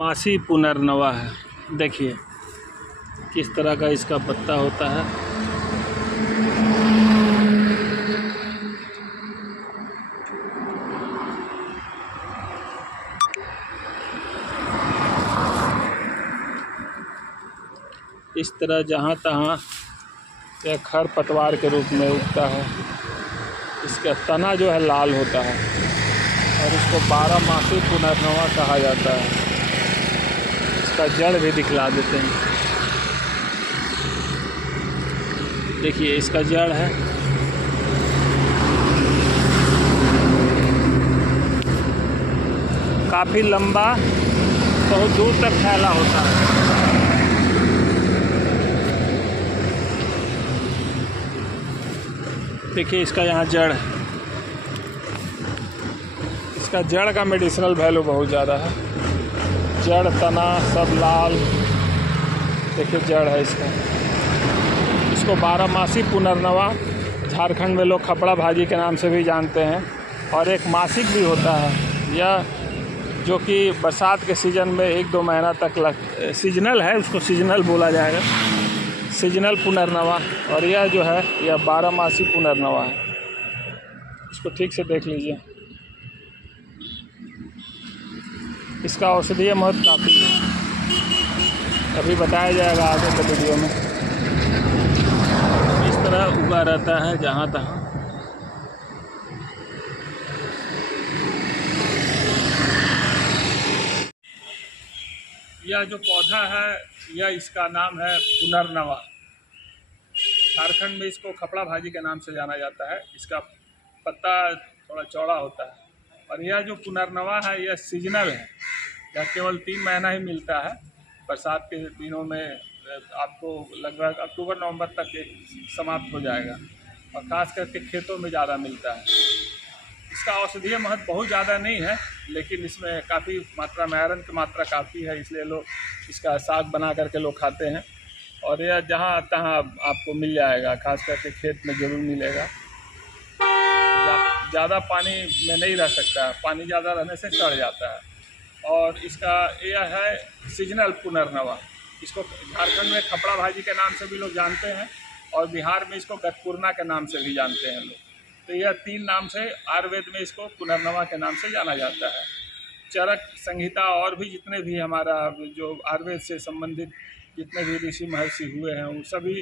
मासी पुनर्नवा है। देखिए किस तरह का इसका पत्ता होता है। इस तरह जहाँ तहाँ यह खर पतवार के रूप में उगता है। इसका तना जो है लाल होता है और इसको 12 मासी पुनर्नवा कहा जाता है। इसका जड़ भी दिखला देते हैं। देखिए इसका जड़ है। काफ़ी लंबा, बहुत दूर तक फैला होता है। देखिए इसका यहाँ जड़ है। इसका जड़ का मेडिसिनल वैल्यू बहुत ज़्यादा है। जड़ तना सब लाल। देखिए जड़ है इसका। इसको 12 मासी पुनर्नवा झारखंड में लोग खपड़ा भाजी के नाम से भी जानते हैं। और एक मासिक भी होता है यह, जो कि बरसात के सीज़न में 1-2 महीना तक सीजनल है, उसको सीजनल बोला जाएगा, सीजनल पुनर्नवा। और यह जो है यह 12 मासी पुनर्नवा है। इसको ठीक से देख लीजिए। इसका औषधीय महत्व काफ़ी है, अभी बताया जाएगा आगे के वीडियो में। इस तरह उगा रहता है जहाँ तहाँ। यह जो पौधा है यह इसका नाम है पुनर्नवा। झारखंड में इसको खपड़ा भाजी के नाम से जाना जाता है। इसका पत्ता थोड़ा चौड़ा होता है। और यह जो पुनर्नवा है यह सीजनल है। यह केवल 3 महीना ही मिलता है। बरसात के दिनों में आपको लगभग अक्टूबर-नवंबर तक समाप्त हो जाएगा। और ख़ास करके खेतों में ज़्यादा मिलता है। इसका औषधीय महत्व बहुत ज़्यादा नहीं है, लेकिन इसमें काफ़ी मात्रा में आयरन की मात्रा काफ़ी है, इसलिए लोग इसका साग बना करके लोग खाते हैं। और यह जहाँ तहाँ आपको मिल जाएगा, खास करके खेत में ज़रूर मिलेगा। ज़्यादा पानी में नहीं रह सकता है, पानी ज़्यादा रहने से सड़ जाता है। और इसका यह है सीजनल पुनर्नवा। इसको झारखंड में खपड़ा भाजी के नाम से भी लोग जानते हैं और बिहार में इसको गतपुरना के नाम से भी जानते हैं लोग। तो यह 3 नाम से आयुर्वेद में इसको पुनर्नवा के नाम से जाना जाता है। चरक संहिता और भी जितने भी हमारा जो आयुर्वेद से संबंधित जितने भी ऋषि महर्षि हुए हैं, उन सभी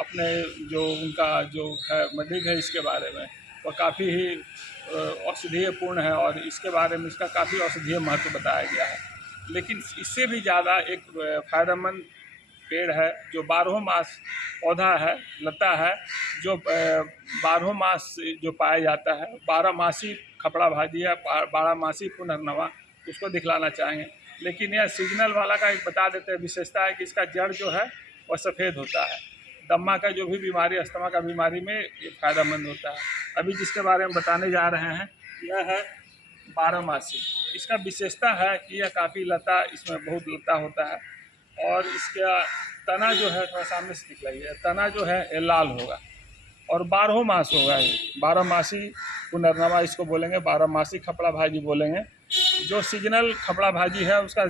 अपने जो उनका जो है मदिग है इसके बारे में, वह काफ़ी ही औषधीय पूर्ण है। और इसके बारे में इसका काफ़ी औषधीय महत्व बताया गया है। लेकिन इससे भी ज़्यादा एक फ़ायदेमंद पेड़ है जो 12 मास पौधा है, लता है, जो 12 मास जो पाया जाता है। 12 मासी खपड़ा भाजी है, 12 मासी पुनर्नवा, उसको दिखलाना चाहेंगे। लेकिन यह सीजनल वाला का एक बता देते हैं विशेषता है कि इसका जड़ जो है वह सफ़ेद होता है। दम्मा का जो भी बीमारी, अस्थमा का बीमारी में ये फ़ायदेमंद होता है। अभी जिसके बारे में बताने जा रहे हैं यह है 12 मासी। इसका विशेषता है कि यह काफ़ी लता, इसमें बहुत लता होता है। और इसका तना जो है, थोड़ा सामने से दिखलाइए, तना जो है ये लाल होगा और 12 मास होगा। ये 12 मासी पुनर्नवा इसको बोलेंगे, 12 मासी खपड़ा भाजी बोलेंगे। जो सीजनल खपड़ा भाजी है उसका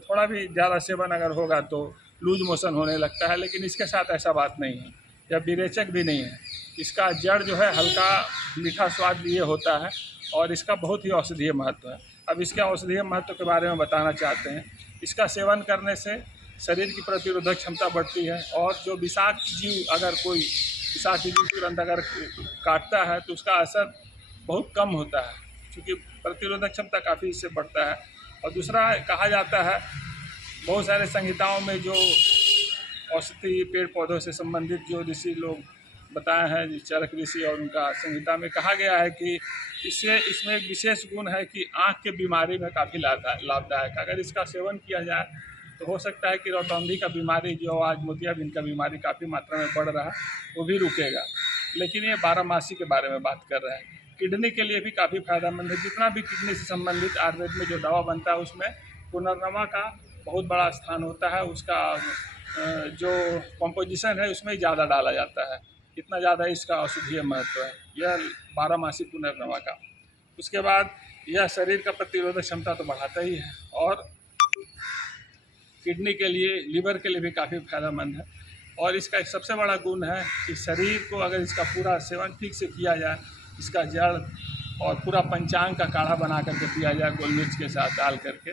थोड़ा भी ज़्यादा सेवन अगर होगा तो लूज मोशन होने लगता है, लेकिन इसके साथ ऐसा बात नहीं है। यह विरेचक भी नहीं है। इसका जड़ जो है हल्का मीठा स्वाद लिए होता है और इसका बहुत ही औषधीय महत्व है। अब इसके औषधीय महत्व के बारे में बताना चाहते हैं। इसका सेवन करने से शरीर की प्रतिरोधक क्षमता बढ़ती है। और जो विषाक्त जीव, अगर कोई विषाक्त जीव तुरंत अगर काटता है तो उसका असर बहुत कम होता है, क्योंकि प्रतिरोधक क्षमता काफ़ी इससे बढ़ता है। और दूसरा कहा जाता है बहुत सारे संहिताओं में जो औषधि पेड़ पौधों से संबंधित जो ऋषि लोग बताए हैं, चरक ऋषि, और उनका संहिता में कहा गया है कि इसमें एक विशेष गुण है कि आँख के बीमारी में काफ़ी लाभदायक। अगर इसका सेवन किया जाए तो हो सकता है कि रतौंधी का बीमारी, जो आज मोतियाबिंद का बीमारी काफ़ी मात्रा में बढ़ रहा है, वो भी रुकेगा। लेकिन ये 12 मासी के बारे में बात कर रहे हैं। किडनी के लिए भी काफ़ी फायदेमंद है। जितना भी किडनी से संबंधित आयुर्वेद में जो दवा बनता है उसमें पुनर्नवा का बहुत बड़ा स्थान होता है। उसका जो कॉम्पोजिशन है उसमें ज़्यादा डाला जाता है, इतना ज़्यादा इसका औषधीय महत्व है यह 12 मासी पुनर्नवा का। उसके बाद यह शरीर का प्रतिरोधक क्षमता तो बढ़ाता ही है। और किडनी के लिए, लीवर के लिए भी काफ़ी फायदेमंद है। और इसका एक सबसे बड़ा गुण है कि शरीर को अगर इसका पूरा सेवन ठीक से किया जाए, इसका जड़ और पूरा पंचांग का काढ़ा बना करके पिया जाए गोल मिर्च के साथ डाल करके,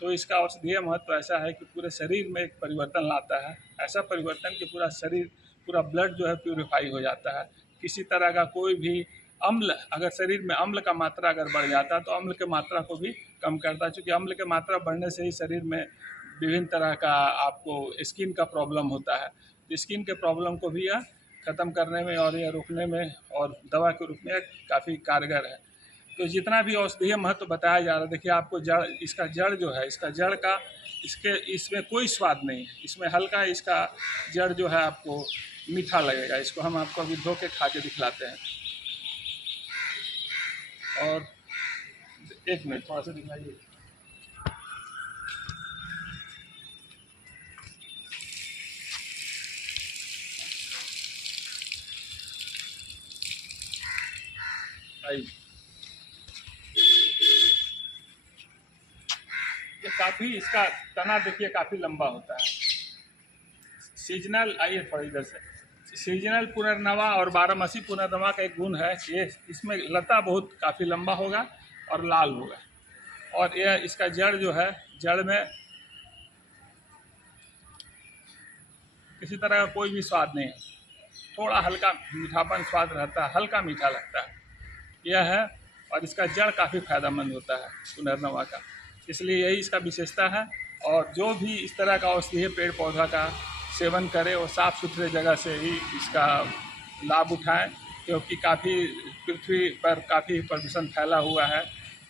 तो इसका औषधीय महत्व ऐसा है कि पूरे शरीर में एक परिवर्तन लाता है। ऐसा परिवर्तन कि पूरा शरीर, पूरा ब्लड जो है प्यूरिफाई हो जाता है। किसी तरह का कोई भी अम्ल, अगर शरीर में अम्ल का मात्रा अगर बढ़ जाता है तो अम्ल की मात्रा को भी कम करता है, क्योंकि अम्ल की मात्रा बढ़ने से ही शरीर में विभिन्न तरह का आपको स्किन का प्रॉब्लम होता है। तो स्किन के प्रॉब्लम को भी यह ख़त्म करने में और यह रोकने में और दवा के रूप में काफ़ी कारगर है। तो जितना भी औषधीय महत्व बताया जा रहा है, देखिए आपको जड़, इसका जड़ जो है, इसका जड़ का इसमें कोई स्वाद नहीं है, इसमें हल्का इसका जड़ जो है आपको मीठा लगेगा। इसको हम आपको अभी धो के खा के दिखलाते हैं। और एक मिनट थोड़ा सा दिखाइए। ये काफ़ी, इसका तना देखिए काफ़ी लंबा होता है। सीजनल, आइए थोड़ा इधर से, सीजनल पुनर्नवा और बारहमासी पुनर्नवा का एक गुण है, ये इसमें लता बहुत काफ़ी लंबा होगा और लाल होगा। और यह इसका जड़ जो है, जड़ में किसी तरह का कोई भी स्वाद नहीं है, थोड़ा हल्का मीठापन स्वाद रहता है, हल्का मीठा लगता है, यह है। और इसका जड़ काफ़ी फायदेमंद होता है पुनर्नवा का, इसलिए यही इसका विशेषता है। और जो भी इस तरह का औषधीय पेड़ पौधा का सेवन करे वो साफ़ सुथरे जगह से ही इसका लाभ उठाएं, क्योंकि काफ़ी पृथ्वी पर काफ़ी प्रदूषण फैला हुआ है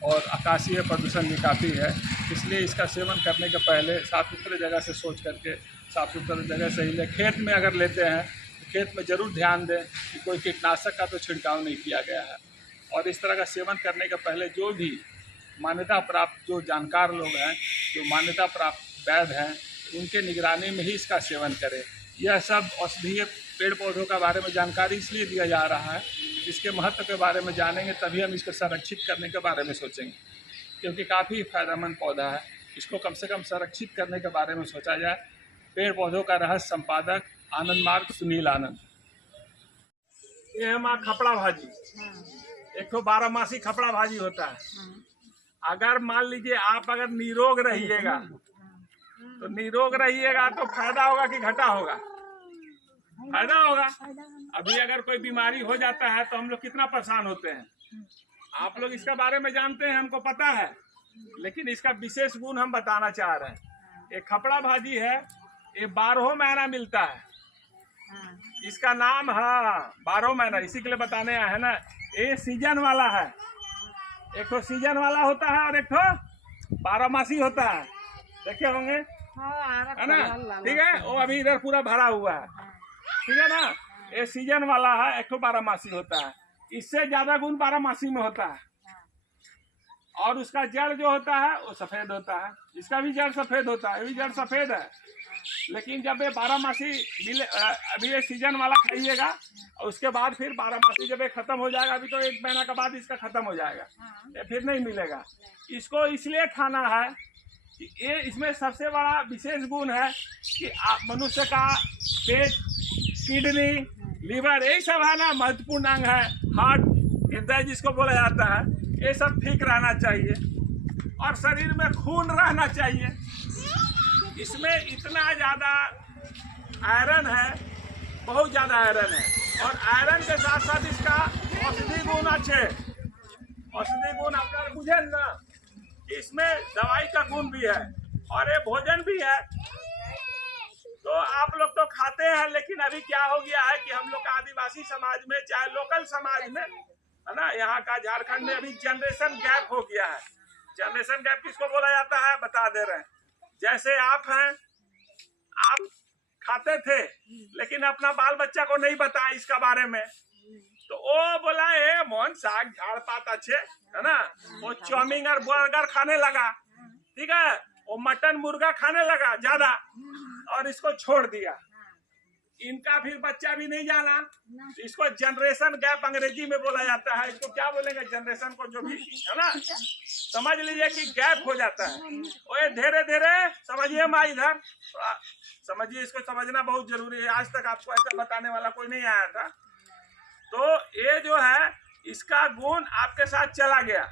और आकाशीय प्रदूषण भी काफ़ी है। इसलिए इसका सेवन करने के पहले साफ़ सुथरे जगह से सोच करके साफ़ सुथरे जगह से ही लें। खेत में अगर लेते हैं तो खेत में ज़रूर ध्यान दें कि कोई कीटनाशक का तो छिड़काव नहीं किया गया है। और इस तरह का सेवन करने के पहले जो भी मान्यता प्राप्त जो जानकार लोग हैं, जो मान्यता प्राप्त वैद्य हैं, उनके निगरानी में ही इसका सेवन करें। यह सब औषधीय पेड़ पौधों के बारे में जानकारी इसलिए दिया जा रहा है, इसके महत्व के बारे में जानेंगे तभी हम इसको संरक्षित करने के बारे में सोचेंगे, क्योंकि काफ़ी फायदेमंद पौधा है। इसको कम से कम संरक्षित करने के बारे में सोचा जाए। पेड़ पौधों का रहस्य संपादक आनंद मार्ग सुनील आनंद। ये है हमारा खपड़ा भाजी, एक तो 12 खपड़ा भाजी होता है। अगर मान लीजिए आप अगर निरोग रहिएगा तो निरोग रहिएगा तो फायदा होगा कि घाटा होगा? फायदा होगा। अभी अगर कोई बीमारी हो जाता है तो हम लोग कितना परेशान होते हैं। आप लोग इसके बारे में जानते हैं, हमको पता है, लेकिन इसका विशेष गुण हम बताना चाह रहे हैं। ये खपड़ा भाजी है, ये 12 महीना मिलता है। इसका नाम है 12 महीना, इसी के लिए बताने आए हैं ना। ये सीजन वाला है, एक तो सीजन वाला होता है और एक तो 12मासी होता है। देखे होंगे, है ना? ठीक है, वो अभी इधर पूरा भरा हुआ है, ठीक है ना। ये सीजन वाला है, एक तो 12मासी होता है। इससे ज्यादा गुण 12मासी में होता है। और उसका जड़ जो होता है वो सफेद होता है। इसका भी जड़ सफेद होता है, ये भी जड़ सफेद है। लेकिन जब ये 12मासी अभी ये सीजन वाला खाइएगा और उसके बाद फिर 12मासी जब ये खत्म हो जाएगा, अभी तो 1 महीना के बाद इसका खत्म हो जाएगा, ये फिर नहीं मिलेगा। इसको इसलिए खाना है कि ये इसमें सबसे बड़ा विशेष गुण है कि मनुष्य का पेट, किडनी, लीवर, यही सब है ना, महत्वपूर्ण अंग है। हार्ट, हृदय जिसको बोला जाता है, ये सब ठीक रहना चाहिए और शरीर में खून रहना चाहिए। इसमें इतना ज़्यादा आयरन है, बहुत ज़्यादा आयरन है। और आयरन के साथ साथ इसका औषधि गुण अच्छे, औषधि गुण अपना बुझे ना, इसमें दवाई का गुण भी है और ये भोजन भी है। तो आप लोग तो खाते हैं, लेकिन अभी क्या हो गया है कि हम लोग का आदिवासी समाज में, चाहे लोकल समाज में, है ना, यहाँ का झारखंड में अभी जनरेशन गैप हो गया है। जनरेशन गैप किसको बोला जाता है, बता दे रहे हैं। जैसे आप हैं, आप खाते थे लेकिन अपना बाल बच्चा को नहीं बताया इसका बारे में, तो वो बोला ए मोहन साग झाड़ पात अच्छे, है ना, वो चाउमीन और बर्गर खाने लगा, ठीक है, वो मटन मुर्गा खाने लगा ज्यादा और इसको छोड़ दिया। इनका फिर बच्चा भी नहीं जाना। इसको जनरेशन गैप अंग्रेजी में बोला जाता है। इसको क्या बोलेंगे, जनरेशन को जो भी है ना, समझ लीजिए कि गैप हो जाता है। ओए धीरे धीरे समझिए माँ, इधर समझिए, इसको समझना बहुत जरूरी है। आज तक आपको ऐसा बताने वाला कोई नहीं आया था। तो ये जो है इसका गुण आपके साथ चला गया,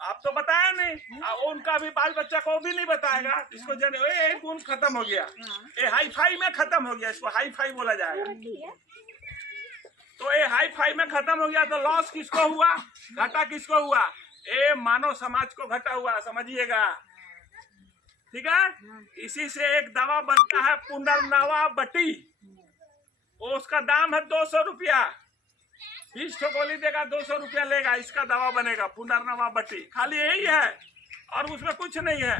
आप तो बताया नहीं, उनका भी बाल बच्चा को भी नहीं बताएगा। इसको ये गुण खत्म हो गया, ये हाई फाई में खत्म हो गया, इसको हाई फाई बोला जाएगा। तो ये हाई फाई में खत्म हो गया, तो लॉस किसको हुआ, घाटा किसको हुआ, ये मानव समाज को घाटा हुआ, समझिएगा। ठीक है, इसी से एक दवा बनता है पुनर्नवा बटी, उसका दाम है 200 रुपया। 20 ठो गोली देगा, 200 रुपया लेगा, इसका दवा बनेगा पुनर्नवा बटी। खाली यही है और उसमें कुछ नहीं है।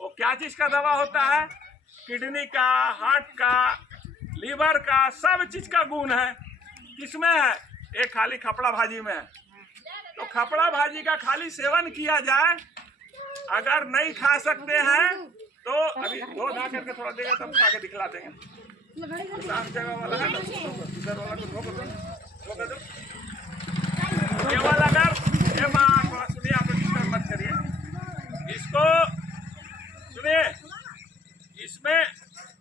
वो क्या चीज का दवा होता है, किडनी का, हार्ट का, लीवर का, सब चीज का गुण है। किसमें है, ये खाली खपड़ा भाजी में है। तो खपड़ा भाजी का खाली सेवन किया जाए। अगर नहीं खा सकते हैं तो अभी धो धा करके थोड़ा देगा, तब खा के दिखला देंगे। साफ जगह वाला है ना, इधर वाला को धो दो। केवल अगर सुनिए, आप डिस्टर्ब मत करिए इसको, सुनिए।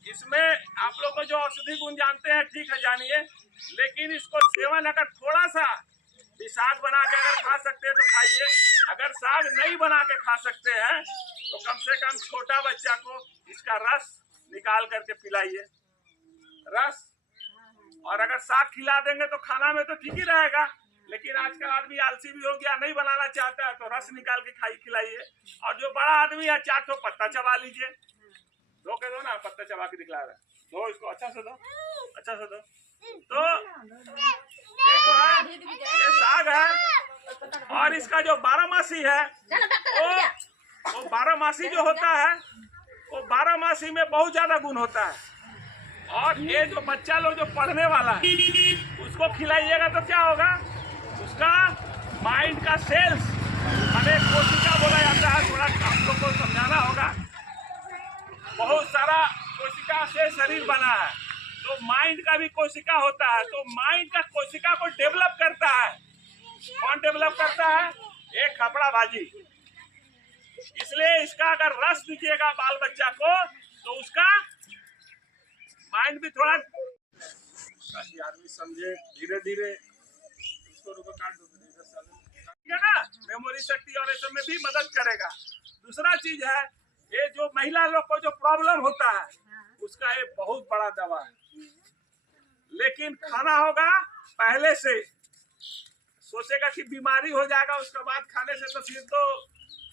इसमें आप लोग को जो औषधि गुण जानते हैं, ठीक है, जानिए। लेकिन इसको सेवन अगर थोड़ा सा भी साग बना के अगर खा सकते हैं तो खाइए। अगर साग नहीं बना के खा सकते हैं तो कम से कम छोटा बच्चा को इसका रस निकाल करके पिलाइए, रस। और अगर साग खिला देंगे तो खाना में तो ठीक ही रहेगा। लेकिन आजकल आदमी आलसी भी हो गया, नहीं बनाना चाहता है, तो रस निकाल के खिलाइए। और जो बड़ा आदमी है, 4 ठो पत्ता चबा लीजिए, धो के दो ना, पत्ता चबा के दिखला रहा है, दो इसको अच्छा से दो, अच्छा से दो। तो ये जो है ये साग है। और इसका जो बारहमासी है, वो बारहमासी जो होता है, वो बारहमासी में बहुत ज्यादा गुण होता है। और ये जो बच्चा लोग जो पढ़ने वाला है, उसको खिलाइएगा तो क्या होगा, उसका माइंड का सेल्स, हमें कोशिका बोला जाता है, थोड़ा आप लोग को समझाना होगा। बहुत सारा कोशिका से शरीर बना है, तो माइंड का भी कोशिका होता है। तो माइंड का कोशिका को डेवलप करता है। कौन डेवलप करता है, एक खपड़ा भाजी। इसलिए इसका अगर रस दीजिएगा बाल बच्चा को, तो उसका माइंड भी थोड़ा, आदमी समझे, धीरे धीरे इसको काट दो, ठीक है ना, मेमोरी शक्ति और ऐसे में भी मदद करेगा। दूसरा चीज है, ये जो महिला लोग को जो प्रॉब्लम होता है, उसका ये बहुत बड़ा दवा है। लेकिन खाना होगा पहले से, सोचेगा कि बीमारी हो जाएगा, उसके बाद खाने से तो फिर तो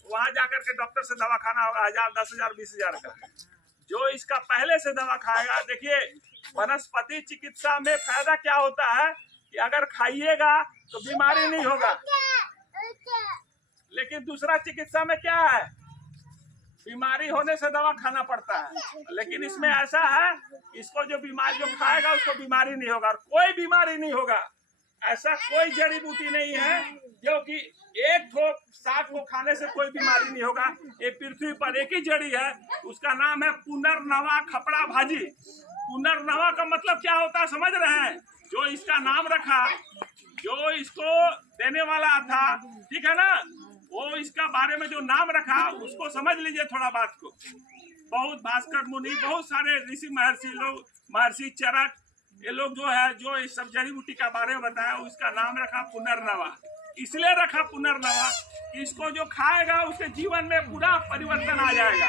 वहां जाकर के डॉक्टर से दवा खाना होगा 1000, 10,000, 20,000 का। जो इसका पहले से दवा खाएगा, देखिए वनस्पति चिकित्सा में फायदा क्या होता है कि अगर खाइएगा तो बीमारी नहीं होगा। लेकिन दूसरा चिकित्सा में क्या है, बीमारी होने से दवा खाना पड़ता है। लेकिन इसमें ऐसा है, इसको जो बीमारी जो खाएगा उसको बीमारी नहीं होगा, और कोई बीमारी नहीं होगा। ऐसा कोई जड़ी बूटी नहीं है जो कि एक ठोक साग को खाने से कोई बीमारी नहीं होगा। ये पृथ्वी पर एक ही जड़ी है, उसका नाम है पुनर्नवा खपड़ा भाजी। पुनर्नवा का मतलब क्या होता है समझ रहे हैं, जो इसका नाम रखा, जो इसको देने वाला था, ठीक है ना, वो इसका बारे में जो नाम रखा उसको समझ लीजिए थोड़ा बात को। बहुत भास्कर मुनि, बहुत सारे ऋषि महर्षि लोग, महर्षि चरक, ये लोग जो है, जो इस सब जड़ी बूटी का बारे में बताया, उसका नाम रखा पुनर्नवा। इसलिए रखा पुनर्नवा, इसको जो खाएगा उसके जीवन में पूरा परिवर्तन आ जाएगा,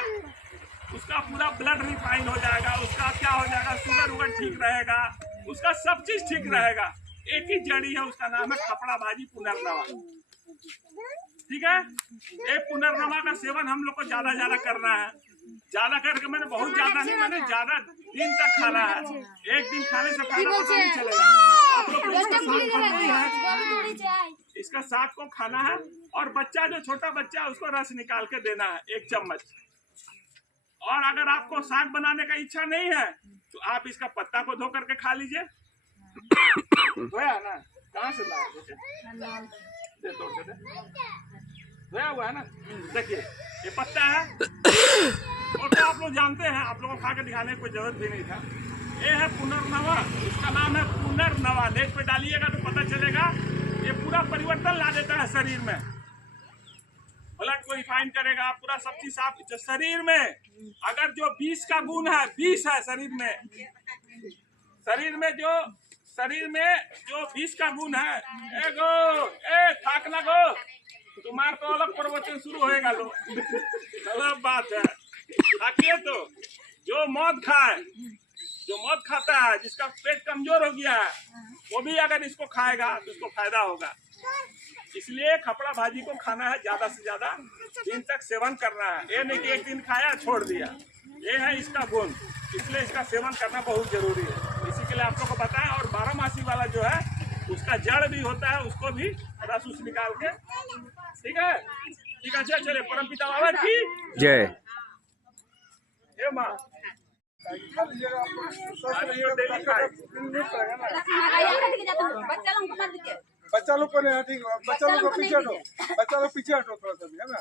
उसका पूरा ब्लड रिफाइन हो जाएगा, उसका क्या हो जाएगा, शुगर वुगर ठीक रहेगा, उसका सब चीज ठीक रहेगा। एक ही जड़ी है, उसका नाम है खपड़ा भाजी पुनर्नवा। ठीक है, ये पुनर्नवा का सेवन हम लोग को ज्यादा करना है। ज्यादा करके मैंने बहुत ज्यादा नहीं, मैंने ज्यादा दिन तक खाना है। एक दिन खाने से फायदा पता नहीं चलेगा। आप लोग इसका साग को खाना है, और बच्चा जो छोटा बच्चा है उसको रस निकाल के देना है 1 चम्मच। और अगर आपको साग बनाने का इच्छा नहीं है तो आप इसका पत्ता को धो करके खा लीजिए। धोया ना, कहाँ से लाए, धोया हुआ है ना, देखिए ये पत्ता है। और तो आप लोग जानते हैं, आप लोगों को खा के दिखाने की कोई जरूरत भी नहीं था। ये है पुनर्नवा, इसका नाम है पुनर्नवा। नेट पे डालिएगा तो पता चलेगा। ये पूरा परिवर्तन ला देता है शरीर में, ब्लड को रिफाइन करेगा, पूरा सब चीज साफ। जो शरीर में अगर जो विष का गुण है, विष है शरीर में जो विष का गुण है, थाक ना गो, तुम्हारा तो अलग प्रवचन शुरू होएगा। लो गलत बात है। ताकि तो जो मौत खाता है, जिसका पेट कमजोर हो गया है, वो भी अगर इसको खाएगा तो उसको फायदा होगा। इसलिए खपड़ा भाजी को खाना है, ज्यादा से ज्यादा दिन तक सेवन करना है। ये नहीं कि एक दिन खाया छोड़ दिया। ये है इसका गुण, इसलिए इसका सेवन करना बहुत जरूरी है। इसी के लिए आप लोग को बताएं। और 12 वाला जो है उसका जड़ भी होता है, उसको भी रस उस निकाल के, ठीक है। चले परमपिता बाबा की जय। माँ बच्चा लोग को नहीं, ठीक है, बच्चा लोग को पीछे हटो, बच्चा लोग पीछे हटो थोड़ा सा भी, है ना।